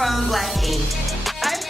from Black Ink. Hi,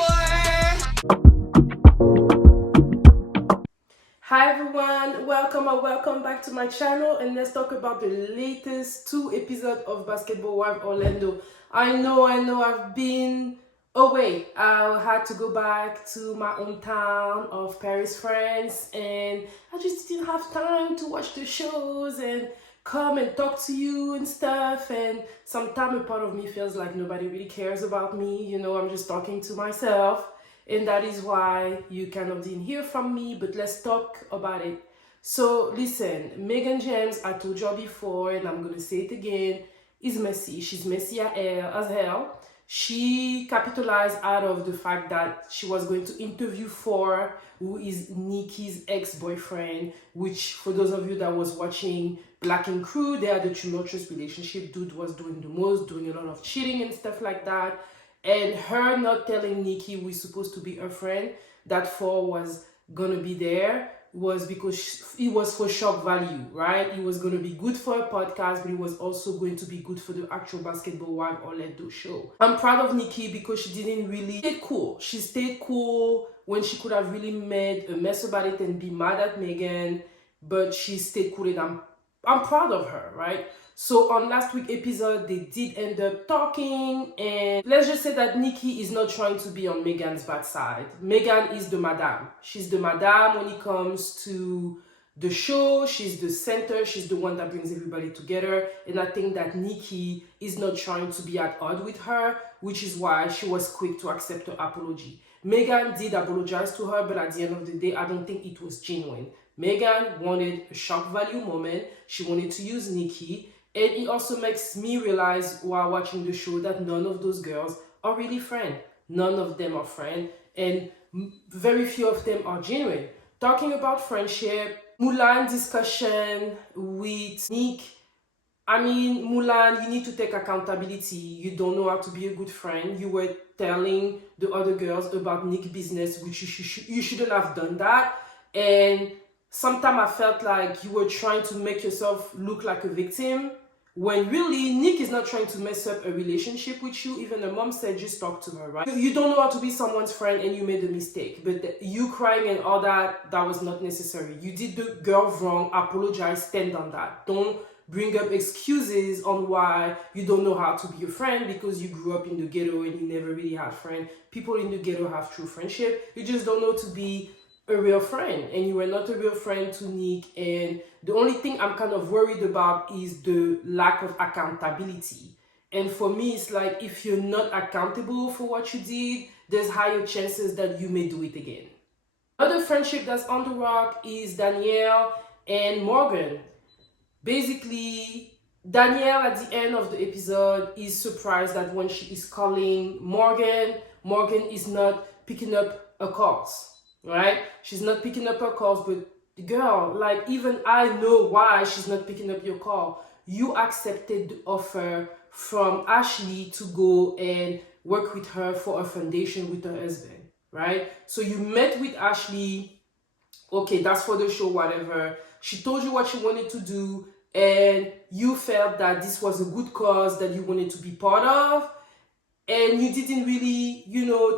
Hi everyone, welcome or welcome back to my channel, and let's talk about the latest 2 episodes of Basketball Wives Orlando. I know I've been away. I had to go back to my hometown of Paris, France, and I just didn't have time to watch the shows and come and talk to you and stuff. And sometimes a part of me feels like nobody really cares about me. I'm just talking to myself. And that is why you kind of didn't hear from me, but let's talk about it. So listen, Meghan James, I told you before, and I'm gonna say it again, is messy. She's messy as hell. She capitalized out of the fact that she was going to interview for who is Nikki's ex-boyfriend, which for those of you that was watching Black and Crew, they had a tumultuous relationship. Dude was doing the most, doing a lot of cheating and stuff like that. And her not telling Nikki, who is supposed to be her friend, that Fall was gonna be there was because it was for shock value, right? It was gonna be good for a podcast, but it was also going to be good for the actual Basketball Wives Orlando show. I'm proud of Nikki because she didn't really stay cool. She stayed cool when she could have really made a mess about it and be mad at Meghan, but she stayed cool, and I'm proud of her, right? So on last week's episode, they did end up talking, and let's just say that Nikki is not trying to be on Meghan's bad side. Meghan is the madam. She's the madam when it comes to the show. She's the center. She's the one that brings everybody together. And I think that Nikki is not trying to be at odds with her, which is why she was quick to accept her apology. Meghan did apologize to her, but at the end of the day, I don't think it was genuine. Meghan wanted a shock value moment. She wanted to use Nikki. And it also makes me realize while watching the show that none of those girls are really friends. None of them are friends, and very few of them are genuine. Talking about friendship, Mulan discussion with Nique. I mean, Mulan, you need to take accountability. You don't know how to be a good friend. You were telling the other girls about Nique business, which you shouldn't have done that. And sometimes I felt like you were trying to make yourself look like a victim, when really Nique is not trying to mess up a relationship with you. Even her mom said just talk to her, right? You don't know how to be someone's friend and you made a mistake, but you crying and all that was not necessary. You did the girl wrong, apologize, stand on that. Don't bring up excuses on why you don't know how to be a friend because you grew up in the ghetto and you never really had friends. People in the ghetto have true friendship. You just don't know to be a real friend, and you were not a real friend to Nique. And the only thing I'm kind of worried about is the lack of accountability. And for me, it's like if you're not accountable for what you did, there's higher chances that you may do it again. Another friendship that's on the rock is Danielle and Morgan. Basically, Danielle at the end of the episode is surprised that when she is calling Morgan, Morgan is not picking up her calls. Right? She's not picking up her calls, but girl, like, even I know why she's not picking up your call. You accepted the offer from Ashley to go and work with her for a foundation with her husband, right? So you met with Ashley, okay, that's for the show, whatever. She told you what she wanted to do, and you felt that this was a good cause that you wanted to be part of. And you didn't really,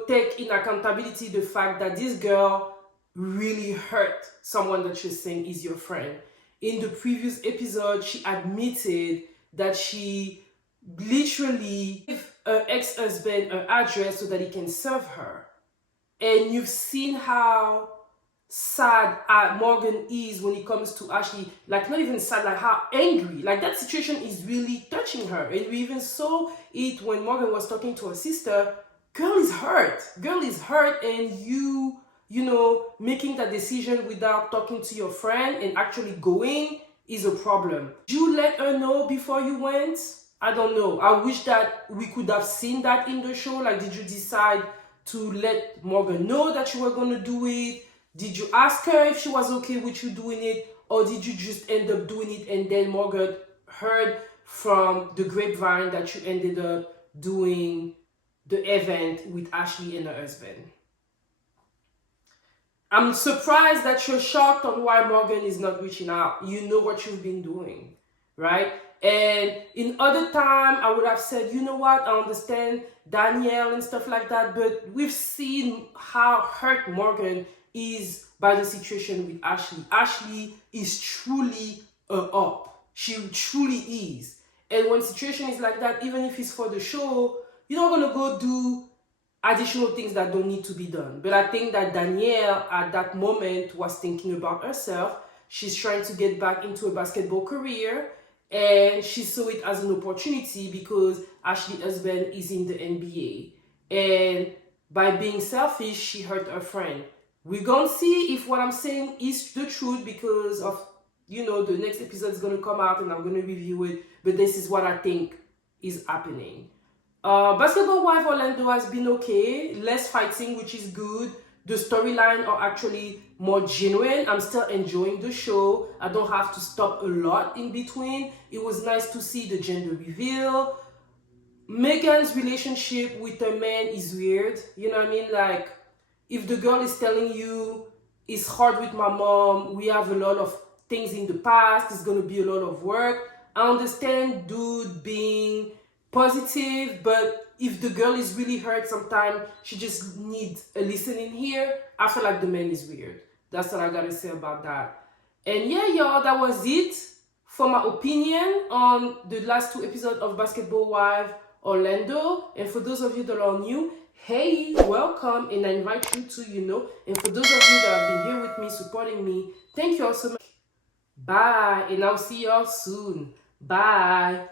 take in accountability the fact that this girl really hurt someone that you're saying is your friend. In the previous episode, she admitted that she literally gave her ex-husband her address so that he can serve her. And you've seen how sad Morgan is when it comes to Ashley. Like, not even sad, like how angry. Like, that situation is really touching her. And we even saw it when Morgan was talking to her sister. Girl is hurt. And you making that decision without talking to your friend and actually going is a problem. Did you let her know before you went? I don't know. I wish that we could have seen that in the show. Like, did you decide to let Morgan know that you were going to do it? Did you ask her if she was okay with you doing it? Or did you just end up doing it and then Morgan heard from the grapevine that you ended up doing the event with Ashley and her husband? I'm surprised that you're shocked on why Morgan is not reaching out. You know what you've been doing, right? And in other time, I would have said, you know what, I understand Danielle and stuff like that, but we've seen how hurt Morgan is by the situation with Ashley. Ashley is truly a up. She truly is. And when situation is like that, even if it's for the show, you're not gonna go do additional things that don't need to be done. But I think that Danielle at that moment was thinking about herself. She's trying to get back into a basketball career, and she saw it as an opportunity because Ashley's husband is in the NBA. And by being selfish, she hurt her friend. We're gonna see if what I'm saying is the truth because of, the next episode is gonna come out and I'm gonna review it. But this is what I think is happening. Basketball Wife Orlando has been okay, less fighting, which is good. The storyline are actually more genuine. I'm still enjoying the show. I don't have to stop a lot in between. It was nice to see the gender reveal. Meghan's relationship with her man is weird. You know what I mean? Like, if the girl is telling you, it's hard with my mom, we have a lot of things in the past, it's going to be a lot of work. I understand dude being positive, but if the girl is really hurt, sometimes she just needs a listening ear. I feel like the man is weird. That's what I gotta say about that. And yeah, y'all, that was it for my opinion on the last 2 episodes of Basketball Wife Orlando. And for those of you that are new, hey, welcome, and I invite you to, and for those of you that have been here with me, supporting me, thank you all so much. Bye, and I'll see y'all soon. Bye.